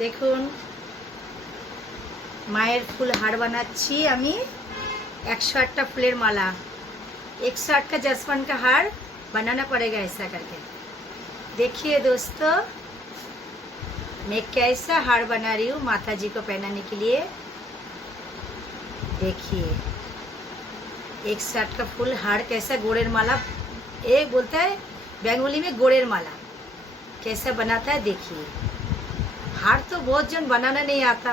দেখুন মায়ের ফুল हार बनाচ্ছি আমি 108টা फूलेर माला 108 का जसवंत का हार बनाना पड़ेगा ऐसा करके। देखिए दोस्तों मैं कैसा हार बना रही हूँ माता जी को पहनाने के लिए। देखिए 108 का फूल हार कैसा गोड़ेर माला, ये बोलता है बंगाली में गोड़ेर माला कैसा बनाता है। देखिए हार तो बहुत जन बनाना नहीं आता,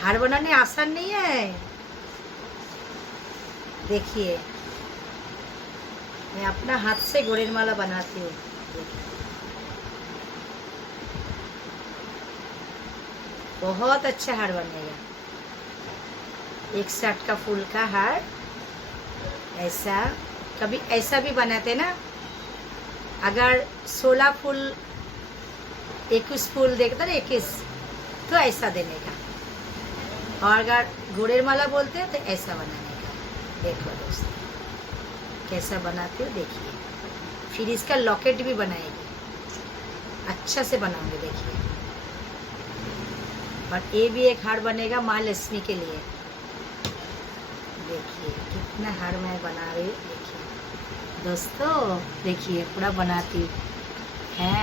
हार बनाने आसान नहीं है। देखिए मैं अपना हाथ से गोड़ेर माला बनाती हूँ। बहुत अच्छा हार बनेगा 108 का फूल का हार। ऐसा कभी ऐसा भी बनाते ना, अगर 16 फूल 21 फूल देखता ना 21 तो ऐसा देने का, और अगर गोड़ेर माला बोलते हैं तो ऐसा बनाने का। देखो दोस्तों कैसा बनाती हूँ देखिए। फिर इसका लॉकेट भी बनाएगी, अच्छा से बनाऊंगी देखिए। और ये भी एक हार बनेगा माँ लक्ष्मी के लिए। देखिए कितना हार मैं बना रही हूँ देखिए दोस्तों। देखिए पूरा बनाती हूँ है।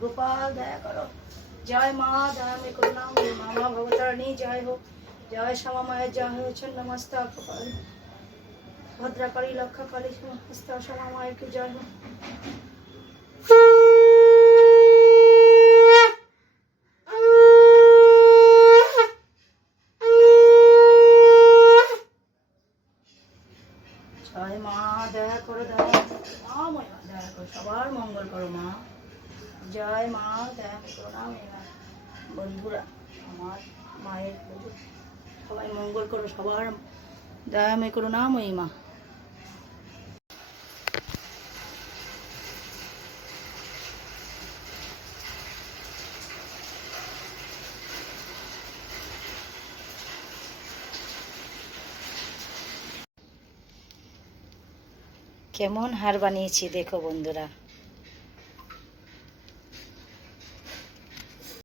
गोपाल दया करो। जय माँ दया में करुणा में मामा भवतारिणी जय हो। जय श्यामा माया जय हो। छन्नमस्ता भद्राकाली लक्षाकाली हस्ता श्यामा माया की जय हो। जय माँ दया करो दया माँ दया करो सबार मंगल करो माँ। जय माँ दया करुणा मेरा बंधुरा আমার মায়ের পুজো সবাই মঙ্গল করো, সবার দয়া মে করুণাময়ী মা। কেমন হার বানিয়েছি দেখো বন্ধুরা।